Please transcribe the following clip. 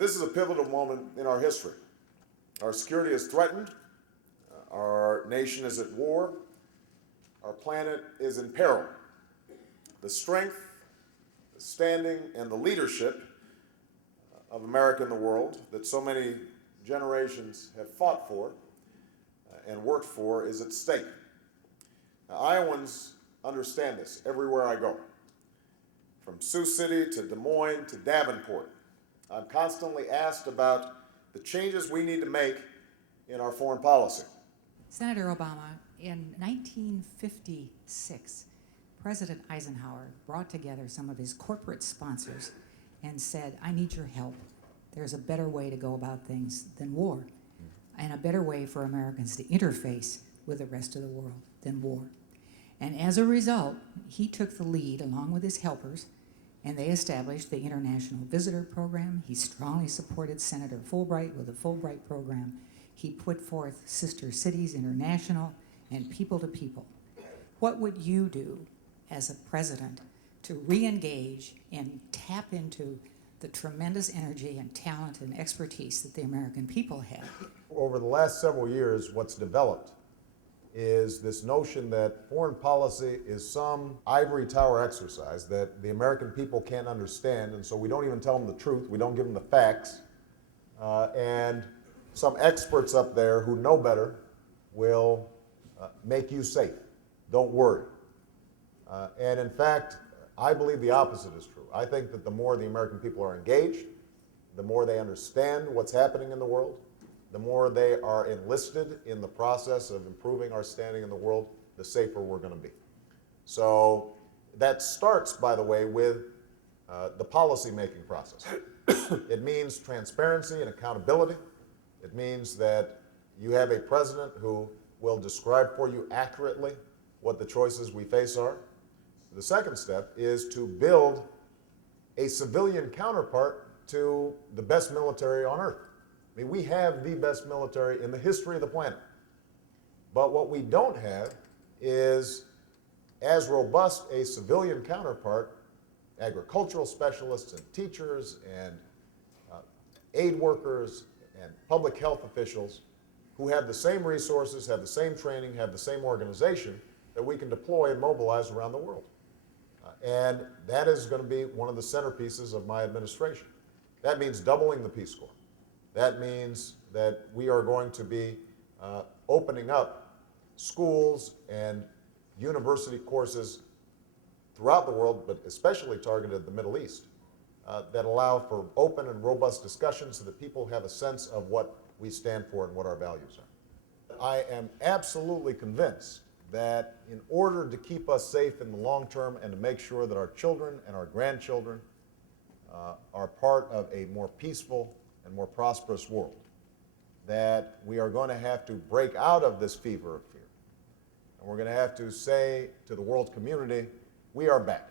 This is a pivotal moment in our history. Our security is threatened, our nation is at war, our planet is in peril. The strength, the standing, and the leadership of America in the world that so many generations have fought for and worked for is at stake. Now, Iowans understand this everywhere I go. From Sioux City to Des Moines to Davenport, I'm constantly asked about the changes we need to make in our foreign policy. Senator Obama, in 1956, President Eisenhower brought together some of his corporate sponsors and said, I need your help. There's a better way to go about things than war, and a better way for Americans to interface with the rest of the world than war. And as a result, he took the lead along with his helpers, and they established the International Visitor Program. He strongly supported Senator Fulbright with the Fulbright program. He put forth Sister Cities International and People to People. What would you do as a president to re-engage and tap into the tremendous energy and talent and expertise that the American people have? Over the last several years, what's developed is this notion that foreign policy is some ivory tower exercise that the American people can't understand, and so we don't even tell them the truth, we don't give them the facts, and some experts up there who know better will make you safe. Don't worry. And in fact, I believe the opposite is true. I think that the more the American people are engaged, the more they understand what's happening in the world, the more they are enlisted in the process of improving our standing in the world, the safer we're going to be. So that starts, by the way, with the policy-making process. It means transparency and accountability. It means that you have a president who will describe for you accurately what the choices we face are. The second step is to build a civilian counterpart to the best military on earth. I mean, we have the best military in the history of the planet. But what we don't have is as robust a civilian counterpart, agricultural specialists and teachers and aid workers and public health officials who have the same resources, have the same training, have the same organization that we can deploy and mobilize around the world. And that is going to be one of the centerpieces of my administration. That means doubling the Peace Corps. That means that we are going to be opening up schools and university courses throughout the world, but especially targeted at the Middle East, that allow for open and robust discussions so that people have a sense of what we stand for and what our values are. I am absolutely convinced that in order to keep us safe in the long term and to make sure that our children and our grandchildren are part of a more peaceful and more prosperous world, that we are going to have to break out of this fever of fear. And we're going to have to say to the world community, we are back.